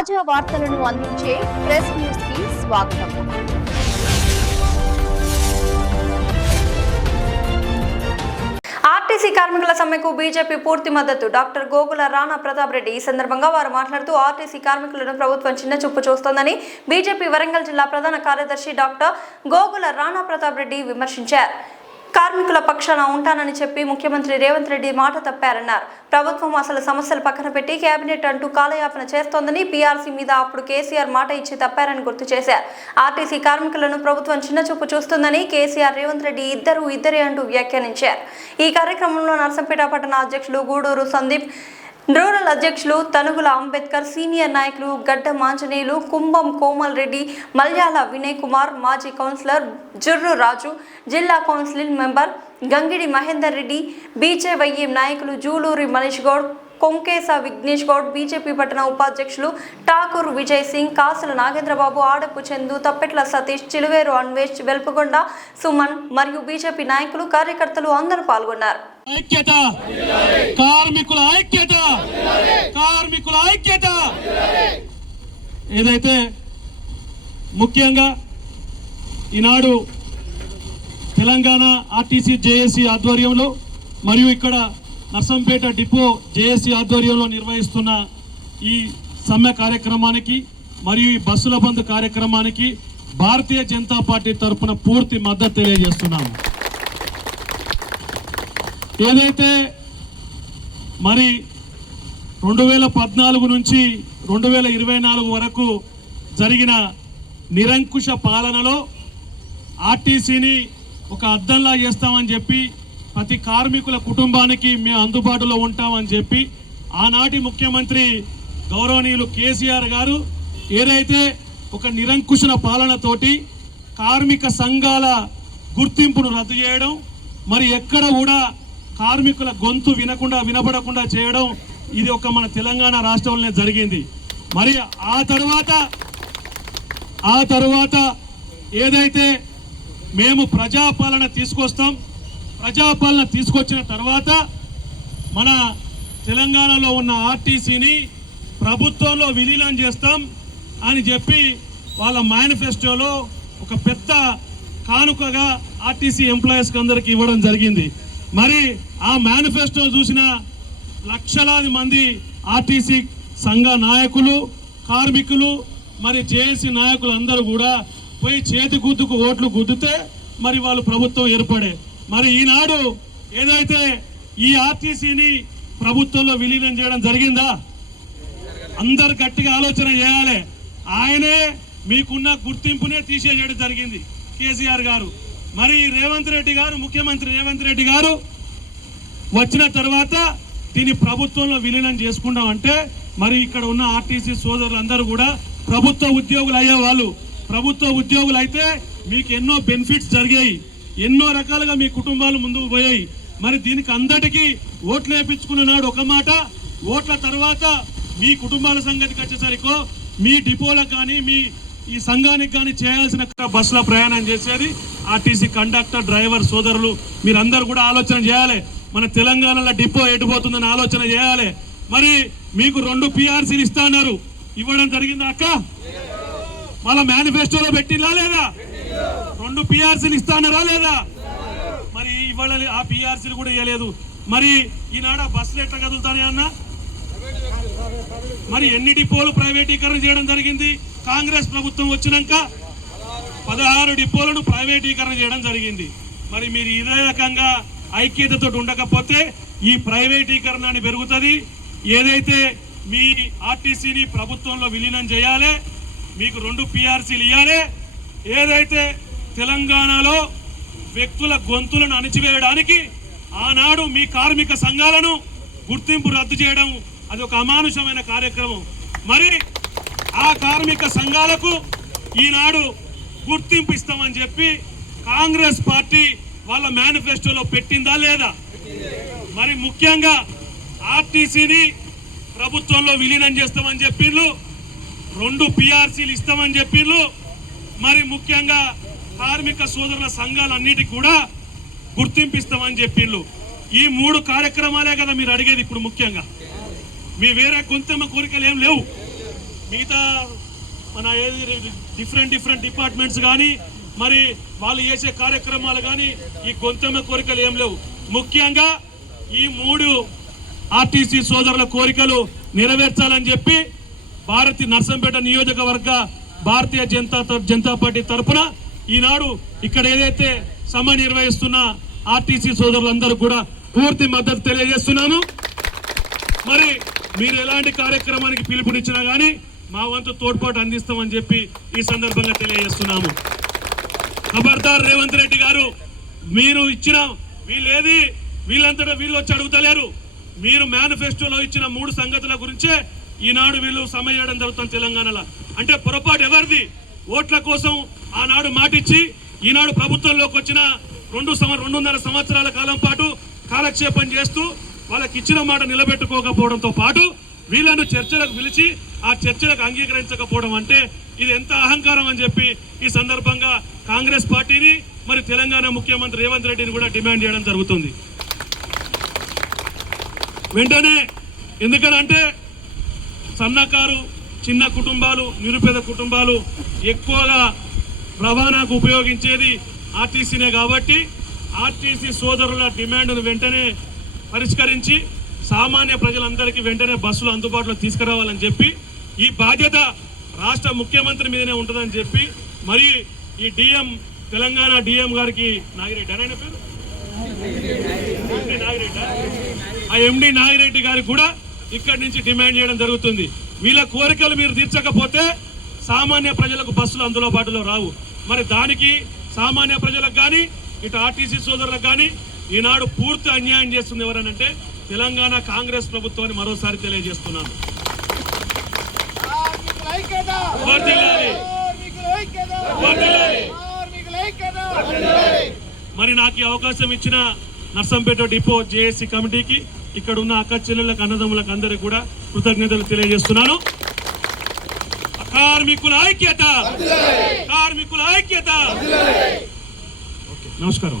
తాజా వార్తలను అందించే ప్రెస్ న్యూస్ కి స్వాగతం. ఆర్టీసీ కార్మికుల సమ్మెకు బీజేపీ పూర్తి మద్దతు. డాక్టర్ గోగుల రాణా ప్రతాప్ రెడ్డి. ఈ సందర్భంగా వారు మాట్లాడుతూ ఆర్టీసీ కార్మికులను ప్రభుత్వం చిన్న చూపు చూస్తోందని బీజేపీ వరంగల్ జిల్లా ప్రధాన కార్యదర్శి డాక్టర్ గోగుల రాణా ప్రతాప్ రెడ్డి విమర్శించారు. కార్మికుల పక్షాన ఉంటానని చెప్పి ముఖ్యమంత్రి రేవంత్ రెడ్డి మాట తప్పారన్నారు. ప్రభుత్వం అసలు సమస్యలు పక్కన పెట్టి కేబినెట్ అంటూ కాలయాపన చేస్తోందని, పీఆర్సీ మీద అప్పుడు కేసీఆర్ మాట ఇచ్చి తప్పారని గుర్తు చేశారు. ఆర్టీసీ కార్మికులను ప్రభుత్వం చిన్నచూపు చూస్తుందని కేసీఆర్, రేవంత్ రెడ్డి ఇద్దరే అంటూ వ్యాఖ్యానించారు. ఈ కార్యక్రమంలో నర్సంపేట పట్టణ అధ్యక్షులు గూడూరు సందీప్, రూరల్ అధ్యక్షులు తనుగుల అంబేద్కర్, సీనియర్ నాయకులు గడ్డ మాంజనేయులు, కుంభం కోమల్ రెడ్డి, మల్యాల వినయ్ కుమార్, మాజీ కౌన్సిలర్ జుర్రు రాజు, జిల్లా council member Gangidi Mahender Reddy, BJYM నాయకులు జూలూరి మనీష్ గౌడ్, కొంకేస విఘ్నేష్ గౌడ్, బీజేపీ పట్టణ ఉపాధ్యక్షులు ఠాకూర్ విజయ్ సింగ్, కాసుల నాగేంద్రబాబు, ఆడపు చందు, తప్పెట్ల సతీష్, చిలువేరు అన్వేష్, వెల్పగొండ సుమన్ మరియు బీజేపీ నాయకులు, కార్యకర్తలు అందరూ పాల్గొన్నారు. ఐక్యత, కార్మికుల ఐక్యత, కార్మికుల ఐక్యత. ఏదైతే ముఖ్యంగా ఈనాడు తెలంగాణ ఆర్టీసీ జేఏసీ ఆధ్వర్యంలో మరియు ఇక్కడ నర్సంపేట డిపో జేఏసీ ఆధ్వర్యంలో నిర్వహిస్తున్న ఈ సమ్మె కార్యక్రమానికి మరియు ఈ బస్సుల బంద్ కార్యక్రమానికి భారతీయ జనతా పార్టీ తరఫున పూర్తి మద్దతు తెలియజేస్తున్నాము. ఏదైతే మరి 2014 నుంచి 2024 వరకు జరిగిన నిరంకుశ పాలనలో ఆర్టీసీని ఒక అద్దంలా చేస్తామని చెప్పి, ప్రతి కార్మికుల కుటుంబానికి మేము అందుబాటులో ఉంటామని చెప్పి ఆనాటి ముఖ్యమంత్రి గౌరవనీయులు కేసీఆర్ గారు ఏదైతే ఒక నిరంకుశ పాలనతోటి కార్మిక సంఘాల గుర్తింపును రద్దు చేయడం, మరి ఎక్కడ కూడా కార్మికుల గొంతు వినపడకుండా చేయడం, ఇది ఒక మన తెలంగాణ రాష్ట్రంలోనే జరిగింది. మరి ఆ తర్వాత ఏదైతే మేము ప్రజాపాలన తీసుకొస్తాం, ప్రజాపాలన తీసుకొచ్చిన తర్వాత మన తెలంగాణలో ఉన్న ఆర్టీసీని ప్రభుత్వంలో విలీనం చేస్తాం అని చెప్పి వాళ్ళ మేనిఫెస్టోలో ఒక పెద్ద కానుకగా ఆర్టీసీ ఎంప్లాయీస్కి అందరికీ ఇవ్వడం జరిగింది. మరి ఆ మేనిఫెస్టో చూసిన లక్షలాది మంది ఆర్టీసీ సంఘ నాయకులు, కార్మికులు, మరి జేఏసీ నాయకులు అందరూ కూడా పోయి చేతి గుద్దుకు ఓట్లు గుద్దితే మరి వాళ్ళు ప్రభుత్వం ఏర్పడే. మరి ఈనాడు ఏదైతే ఈ ఆర్టీసీని ప్రభుత్వంలో విలీనం చేయడం జరిగిందా? అందరు గట్టిగా ఆలోచన చేయాలి. ఆయనే మీకున్న గుర్తింపునే తీసేయడం జరిగింది కేసీఆర్ గారు. మరి రేవంత్ రెడ్డి గారు, ముఖ్యమంత్రి రేవంత్ రెడ్డి గారు వచ్చిన తర్వాత దీన్ని ప్రభుత్వంలో విలీనం చేసుకుంటామంటే మరి ఇక్కడ ఉన్న ఆర్టీసీ సోదరులందరూ కూడా ప్రభుత్వ ఉద్యోగులు అయ్యేవాళ్ళు. ప్రభుత్వ ఉద్యోగులు అయితే మీకు ఎన్నో బెనిఫిట్స్ జరిగాయి, ఎన్నో రకాలుగా మీ కుటుంబాలు ముందుకు పోయాయి. మరి దీనికి అందరికీ ఓట్లు వేయించుకున్న నాడు ఒక మాట, ఓట్ల తర్వాత మీ కుటుంబాల సంగతికి వచ్చేసరికి మీ డిపోలకు కానీ మీ ఈ సంఘానికి కానీ చేయాల్సిన బస్సుల ప్రయాణం చేసేది ఆర్టీసీ కండక్టర్, డ్రైవర్ సోదరులు. మీరందరూ కూడా ఆలోచన చేయాలి. మన తెలంగాణలో డిపో ఎటుపోతుందని ఆలోచన చేయాలి. మరి మీకు 2 పీఆర్సీలు ఇస్తా అన్నారు, ఇవ్వడం జరిగిందా అక్క? వాళ్ళ మేనిఫెస్టోలో పెట్టిలా లేదా? 2 పీఆర్సీలు ఇస్తా అన్నారా లేదా? మరి ఇవాళ ఆ పీఆర్సీలు కూడా ఇవ్వలేదు. మరి ఈనాడు బస్సులు ఎట్లా కదులుతానే అన్న? మరి ఎన్ని డిపోలు ప్రైవేటీకరణ చేయడం జరిగింది? కాంగ్రెస్ ప్రభుత్వం వచ్చినాక 16 డిపోలను ప్రైవేటీకరణ చేయడం జరిగింది. మరి మీరు ఇదే రకంగా ఐక్యతతో ఉండకపోతే ఈ ప్రైవేటీకరణ అని పెరుగుతుంది. ఏదైతే మీ ఆర్టీసీని ప్రభుత్వంలో విలీనం చేయాలి, మీకు 2 పీఆర్సీలు ఇవ్వాలి. ఏదైతే తెలంగాణలో వ్యక్తుల గొంతులను అణిచివేయడానికి ఆనాడు మీ కార్మిక సంఘాలను గుర్తింపు రద్దు చేయడం, అది ఒక అమానుషమైన కార్యక్రమం. మరి ఆ కార్మిక సంఘాలకు ఈనాడు గుర్తింపు ఇస్తామని చెప్పి కాంగ్రెస్ పార్టీ వాళ్ళ మేనిఫెస్టోలో పెట్టిందా లేదా? మరి ముఖ్యంగా ఆర్టీసీని ప్రభుత్వంలో విలీనం చేస్తామని చెప్పిండ్రు, 2 పీఆర్సీలు ఇస్తామని చెప్పిండ్రు. మరి ముఖ్యంగా కార్మిక సోదరుల సంఘాలన్నిటికీ కూడా గుర్తింపు ఇస్తామని చెప్పిండ్రు. ఈ 3 కార్యక్రమాలే కదా మీరు అడిగేది ఇప్పుడు. ముఖ్యంగా మీ వేరే కొంచెం కోరికలు ఏం లేవు. మిగతా మన డిఫరెంట్ డిపార్ట్మెంట్స్ కానీ మరి వాళ్ళు చేసే కార్యక్రమాలు కానీ ఈ గొంతెమ్మ కోరికలు ఏం లేవు. ముఖ్యంగా ఈ 3 ఆర్టీసీ సోదరుల కోరికలు నెరవేర్చాలని చెప్పి నర్సంపేట నియోజకవర్గ భారతీయ జనతా పార్టీ తరఫున ఈనాడు ఇక్కడ ఏదైతే సమ్మె నిర్వహిస్తున్న ఆర్టీసీ సోదరులందరూ కూడా పూర్తి మద్దతు తెలియజేస్తున్నాము. మరి మీరు ఎలాంటి కార్యక్రమానికి పిలుపునిచ్చినా కానీ మా వంతు తోడ్పాటు అందిస్తామని చెప్పి ఈ సందర్భంగా తెలియజేస్తున్నాము. ఖబర్దార్ రేవంత్ రెడ్డి గారు, మీరు ఇచ్చిన వీళ్ళంతటా వీళ్ళు వచ్చి అడుగుతలేరు. మీరు మేనిఫెస్టోలో ఇచ్చిన 3 సంగతుల గురించే ఈనాడు వీళ్ళు సమ్మె చేయడం జరుగుతుంది తెలంగాణలో. అంటే పొరపాటు ఎవరిది? ఓట్ల కోసం ఆనాడు మాటిచ్చి ఈనాడు ప్రభుత్వంలోకి వచ్చిన 2.5 సంవత్సరాల కాలం పాటు కాలక్షేపం చేస్తూ వాళ్ళకి ఇచ్చిన మాట నిలబెట్టుకోకపోవడంతో పాటు వీళ్ళను చర్చలకు పిలిచి ఆ చర్చలకు అంగీకరించకపోవడం అంటే ఇది ఎంత అహంకారం అని చెప్పి ఈ సందర్భంగా కాంగ్రెస్ పార్టీని మరి తెలంగాణ ముఖ్యమంత్రి రేవంత్ రెడ్డిని కూడా డిమాండ్ చేయడం జరుగుతుంది. వెంటనే ఎందుకనంటే సన్నకారు చిన్న కుటుంబాలు, నిరుపేద కుటుంబాలు ఎక్కువగా రవాణాకు ఉపయోగించేది ఆర్టీసీనే కాబట్టి ఆర్టీసీ సోదరుల డిమాండ్ను వెంటనే పరిష్కరించి సామాన్య ప్రజలందరికీ వెంటనే బస్సులు అందుబాటులో తీసుకురావాలని చెప్పి ఈ బాధ్యత రాష్ట్ర ముఖ్యమంత్రి మీదనే ఉంటుందని చెప్పి మరి ఈ తెలంగాణ డిఎం గారికి నాగిరెడ్డి ఆయన పేరు ఆ ఎండి నాగిరెడ్డి గారికి కూడా ఇక్కడి నుంచి డిమాండ్ చేయడం జరుగుతుంది. వీళ్ళ కోరికలు మీరు తీర్చకపోతే సామాన్య ప్రజలకు బస్సులు అందుబాటులో రావు. మరి దానికి సామాన్య ప్రజలకు కానీ ఇటు ఆర్టీసీ సోదరులకు కానీ ఈనాడు పూర్తి అన్యాయం చేస్తుంది ఎవరనంటే తెలంగాణ కాంగ్రెస్ ప్రభుత్వాన్ని మరోసారి తెలియజేస్తున్నాను. మరి నాకు ఈ అవకాశం ఇచ్చిన నర్సంపేట డిపో జేఏసీ కమిటీకి ఇక్కడ ఉన్న అక్క చెల్లెళ్ళకు అన్నదమ్ములకు అందరికీ కూడా కృతజ్ఞతలు తెలియజేస్తున్నాను. కార్మికుల ఐక్యత. నమస్కారం.